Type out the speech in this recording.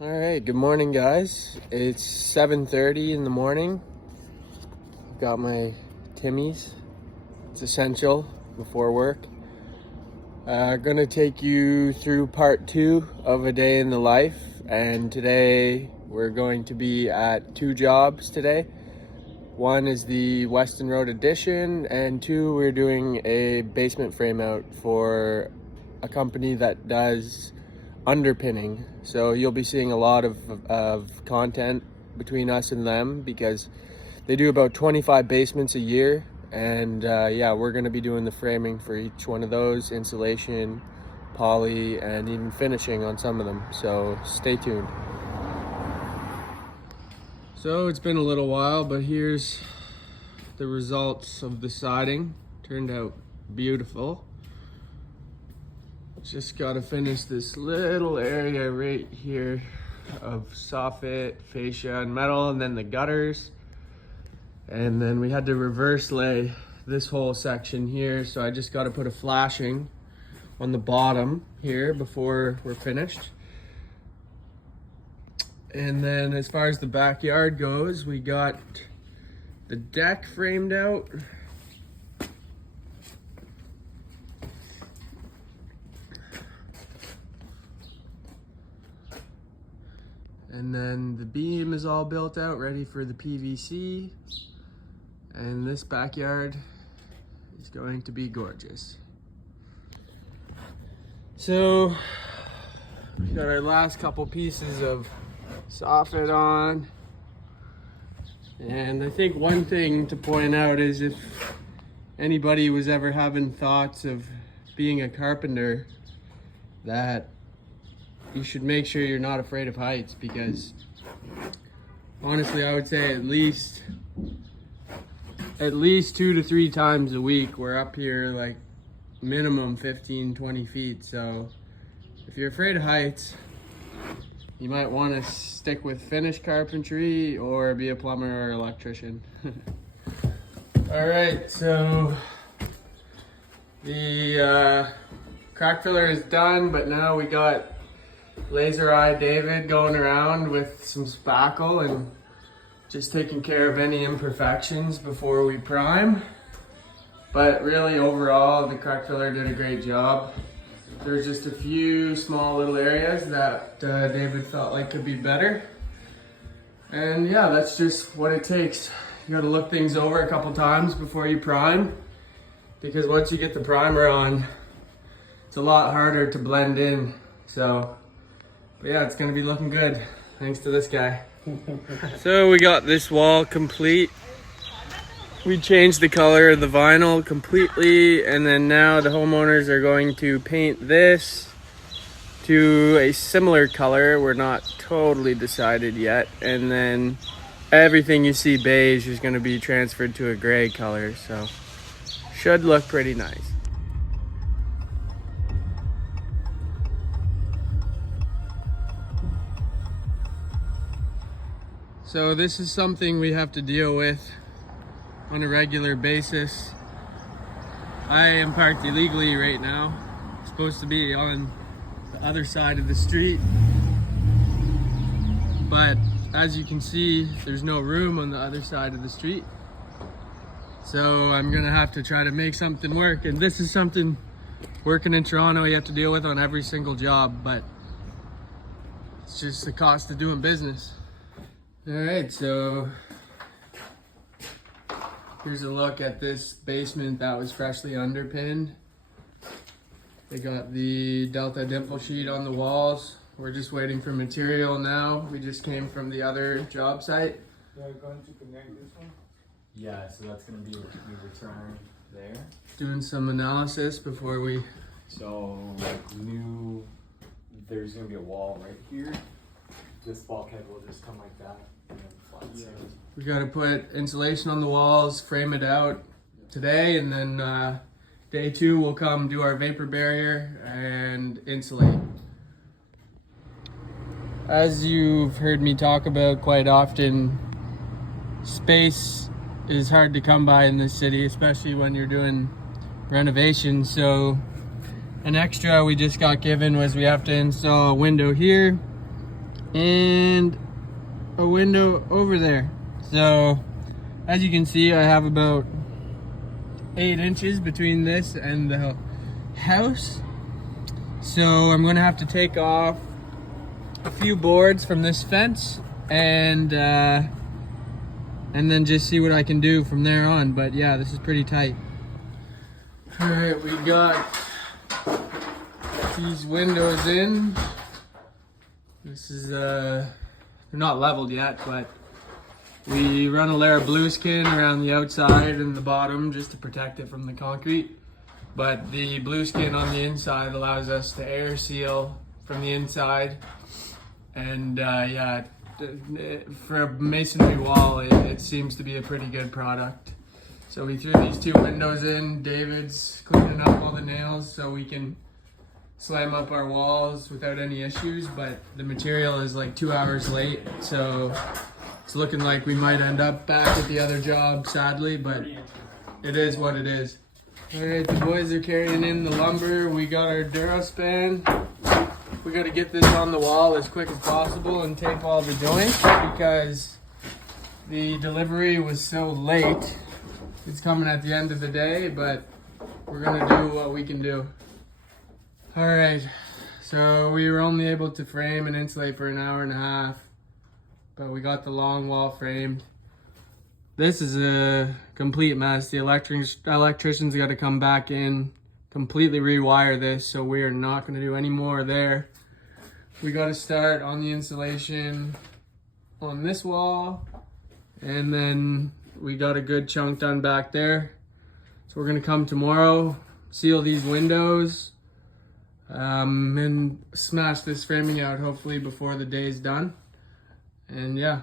All right, good morning, guys. It's 7:30 in the morning. Got my Timmy's. It's essential before work. Gonna take you through part 2 of a day in the life, and today we're going to be at 2 jobs today. One is the Weston Road addition, and 2, we're doing a basement frame out for a company that does underpinning. So you'll be seeing a lot of content between us and them because they do about 25 basements a year, and yeah, we're going to be doing the framing for each one of those, insulation, poly, and even finishing on some of them. So stay tuned. So it's been a little while, but here's the results of the siding. Turned out beautiful. Just got to finish this little area right here of soffit, fascia, and metal, and then the gutters. And then we had to reverse lay this whole section here, so I just got to put a flashing on the bottom here before we're finished. And then as far as the backyard goes, we got the deck framed out. And then the beam is all built out, ready for the PVC. And this backyard is going to be gorgeous. So we got our last couple pieces of soffit on. And I think one thing to point out is if anybody was ever having thoughts of being a carpenter, that you should make sure you're not afraid of heights, because honestly, I would say at least 2 to 3 times a week we're up here, like minimum 15-20 feet. So if you're afraid of heights, you might want to stick with finish carpentry or be a plumber or electrician. All right, so the crack filler is done, but now we got Laser Eye David going around with some spackle and just taking care of any imperfections before we prime. But really, overall, the crack filler did a great job. There's just a few small little areas that David felt like could be better. And yeah, that's just what it takes. You gotta look things over a couple times before you prime, because once you get the primer on, it's a lot harder to blend in. So but yeah, it's gonna be looking good, thanks to this guy. So we got this wall complete. We changed the color of the vinyl completely, and then now the homeowners are going to paint this to a similar color. We're not totally decided yet. And then everything you see beige is gonna be transferred to a gray color, so should look pretty nice. So this is something we have to deal with on a regular basis. I am parked illegally right now. I'm supposed to be on the other side of the street, but as you can see, there's no room on the other side of the street. So I'm gonna have to try to make something work, and this is something working in Toronto you have to deal with on every single job, but it's just the cost of doing business. All right, so here's a look at this basement that was freshly underpinned. They got the Delta dimple sheet on the walls. We're just waiting for material now. We just came from the other job site. They're going to connect this one? Yeah, so that's going to be the return there. Doing some analysis before we... So, there's going to be a wall right here. This bulkhead will just come like that. And then flat ceilings. We got to put insulation on the walls, frame it out today, and then day 2 we'll come do our vapor barrier and insulate. As you've heard me talk about quite often, space is hard to come by in this city, especially when you're doing renovations. So an extra we just got given was we have to install a window here and a window over there. So as you can see, I have about 8 inches between this and the house. So I'm gonna have to take off a few boards from this fence and then just see what I can do from there on. But yeah, this is pretty tight. All right, we got these windows in. This is they're not leveled yet, but we run a layer of blue skin around the outside and the bottom just to protect it from the concrete. But the blue skin on the inside allows us to air seal from the inside. And yeah, for a masonry wall, it seems to be a pretty good product. So we threw these 2 windows in. David's cleaning up all the nails so we can slam up our walls without any issues, but the material is like 2 hours late, so it's looking like we might end up back at the other job, sadly, but it is what it is. All right, the boys are carrying in the lumber. We got our Duraspan. We got to get this on the wall as quick as possible and tape all the joints because the delivery was so late. It's coming at the end of the day, but we're gonna do what we can do. All right, so we were only able to frame and insulate for an hour and a half, but we got the long wall framed. This is a complete mess. The electrician's got to come back in, completely rewire this, so we are not going to do any more there. We got to start on the insulation on this wall, and then we got a good chunk done back there. So we're going to come tomorrow, seal these windows, and smash this framing out hopefully before the day's done. And yeah.